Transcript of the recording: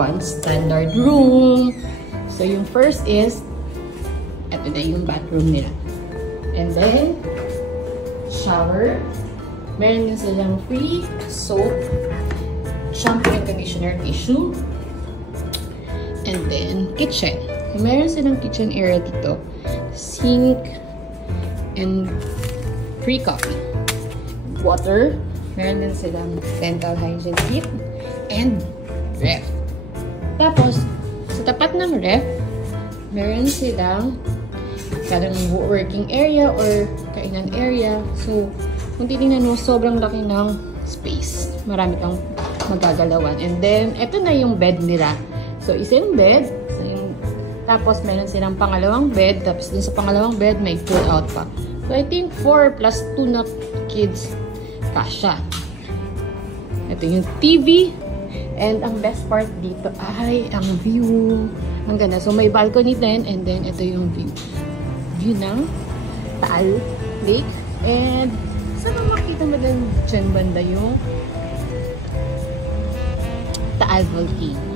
one standard room. So, yung first is, ito na yung bathroom nila. And then, shower. Meron din silang free soap, shampoo and conditioner, tissue. And then, kitchen. Meron silang kitchen area dito. Sink and free coffee. Water. Meron din silang dental hygiene kit and ref. Tapos, sa tapat ng ref, meron silang parang working area or kainan area. So, kung titingnan mo, sobrang laki ng space. Marami kang magagalawan. And then, ito na yung bed nila. So, isa yung bed. Tapos, meron silang pangalawang bed. Tapos, dun sa pangalawang bed, may pull-out pa. So, I think 4 plus 2 na kids kasha. Ito yung TV. And ang best part dito ay ang view. Ang ganda. So, may balcony din. And then, ito yung view. View ng Taal Lake. And, saan mo makita mo din dyan banda yung Taal Volcano.